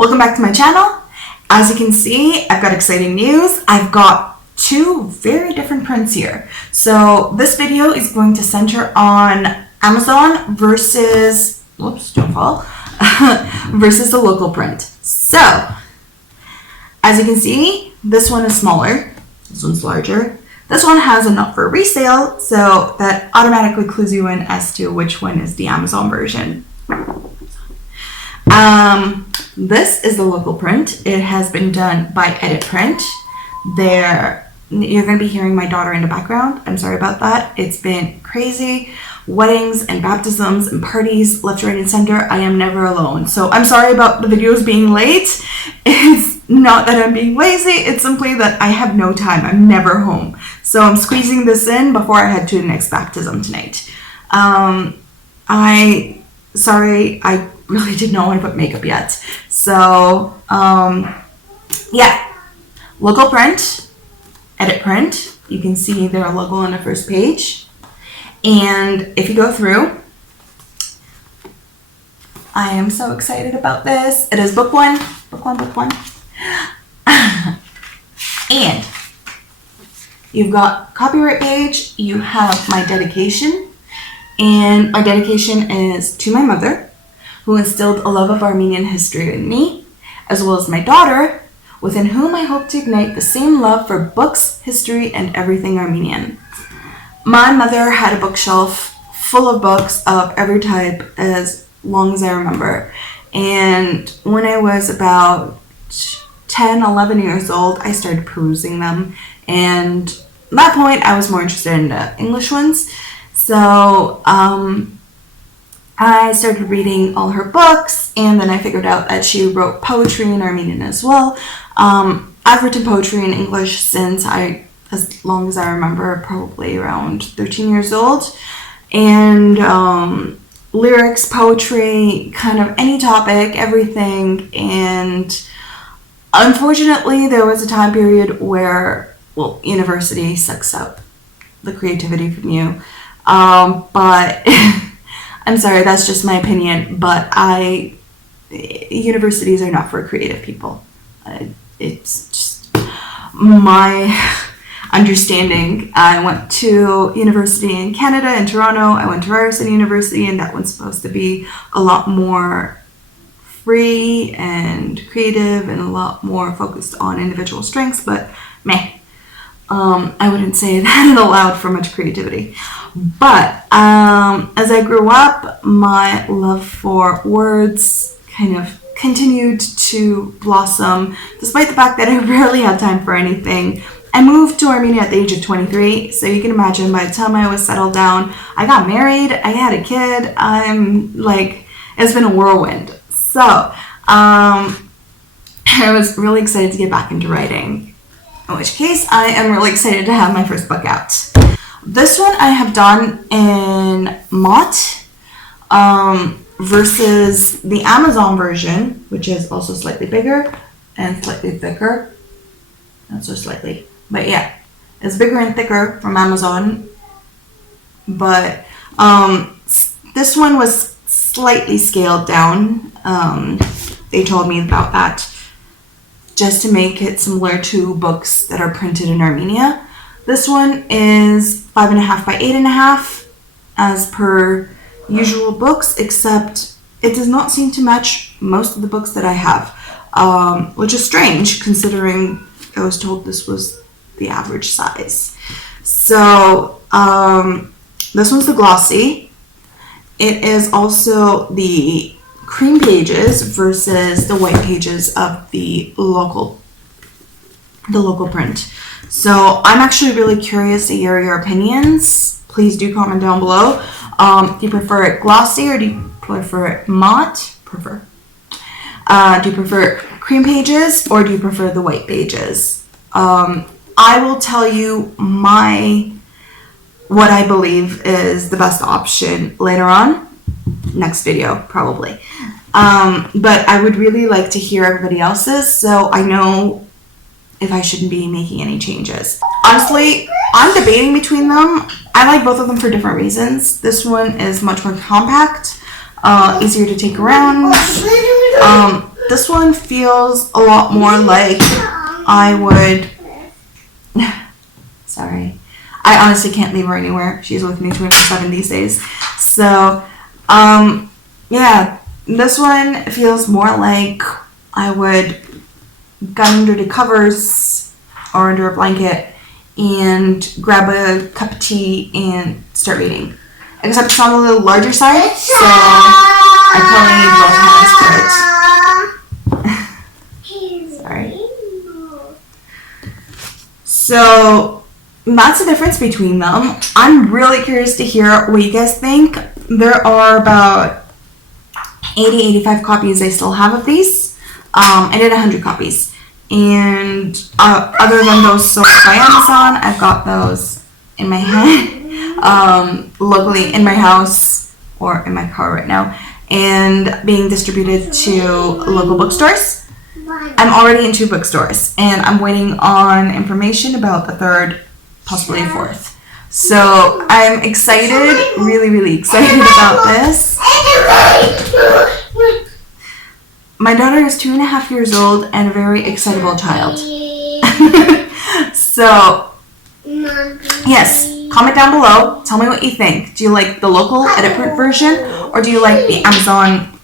Welcome back to my channel. As you can see, I've got exciting news. I've got two very different prints here. So this video is going to center on Amazon versus, whoops, don't fall, versus the local print. So, as you can see, this one is smaller, this one's larger. This one has a not for resale, so that automatically clues you in as to which one is the Amazon version. This is the local print. It has been done by Edit Print. You're going to be hearing my daughter in the background. I'm sorry about that. It's been crazy. Weddings and baptisms and parties left, right, and center. I am never alone. So I'm sorry about the videos being late. It's not that I'm being lazy. It's simply that I have no time. I'm never home. So I'm squeezing this in before I head to the next baptism tonight. I really did not want to put makeup yet. So, yeah. Local print, Edit Print. You can see their logo on the first page. And if you go through, I am so excited about this. It is book one. And you've got copyright page. You have my dedication. And my dedication is to my mother, who instilled a love of Armenian history in me, as well as my daughter, within whom I hope to ignite the same love for books, history, and everything Armenian. My mother had a bookshelf full of books of every type as long as I remember. And when I was about 10, 11 years old, I started perusing them. And at that point, I was more interested in the English ones. So I started reading all her books, and then I figured out that she wrote poetry in Armenian as well. I've written poetry in English since as long as I remember, probably around 13 years old. And lyrics, poetry, kind of any topic, everything. And unfortunately, there was a time period where, university sucks up the creativity from you. But I'm sorry, that's just my opinion, but universities are not for creative people. It's just my understanding. I went to university in Canada, in Toronto. I went to Ryerson University, and that one's supposed to be a lot more free and creative and a lot more focused on individual strengths, but meh. I wouldn't say that allowed for much creativity. But as I grew up, my love for words kind of continued to blossom, despite the fact that I rarely had time for anything. I moved to Armenia at the age of 23, so you can imagine by the time I was settled down, I got married, I had a kid. It's been a whirlwind. So I was really excited to get back into writing. In which case, I am really excited to have my first book out. This one I have done in Mott versus the Amazon version, which is also slightly bigger and slightly thicker. Not so slightly, but yeah, it's bigger and thicker from Amazon. But this one was slightly scaled down. They told me about that, just to make it similar to books that are printed in Armenia. This one is 5.5 by 8.5 as per usual books, except it does not seem to match most of the books that I have, which is strange considering I was told this was the average size. So this one's the glossy. It is also the cream pages versus the white pages of the local print. So I'm actually really curious to hear your opinions. Please do comment down below. Do you prefer it glossy or do you prefer it matte? Do you prefer cream pages or do you prefer the white pages? I will tell you what I believe is the best option later on. Next video, probably. But I would really like to hear everybody else's, so I know if I shouldn't be making any changes. Honestly, I'm debating between them. I like both of them for different reasons. This one is much more compact, easier to take around. this one feels a lot more like I would... Sorry. I honestly can't leave her anywhere. She's with me 24/7 these days. So, yeah, this one feels more like I would get under the covers or under a blanket and grab a cup of tea and start reading. Except it's on a little larger side, so I probably need both hands for it. Sorry. So that's the difference between them. I'm really curious to hear what you guys think. There are about 85 copies I still have of these. I did 100 copies. And other than those sold by Amazon, I've got those in my hand, locally in my house or in my car right now, and being distributed to local bookstores. I'm already in 2 bookstores, and I'm waiting on information about the 3rd, possibly a 4th. So I'm excited, really, really excited about this. My daughter is 2.5 years old and a very excitable child. So, yes, comment down below. Tell me what you think. Do you like the local edit print version, or do you like the Amazon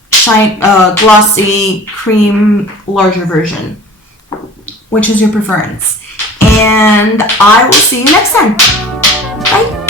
glossy cream larger version? Which is your preference? And I will see you next time. Bye.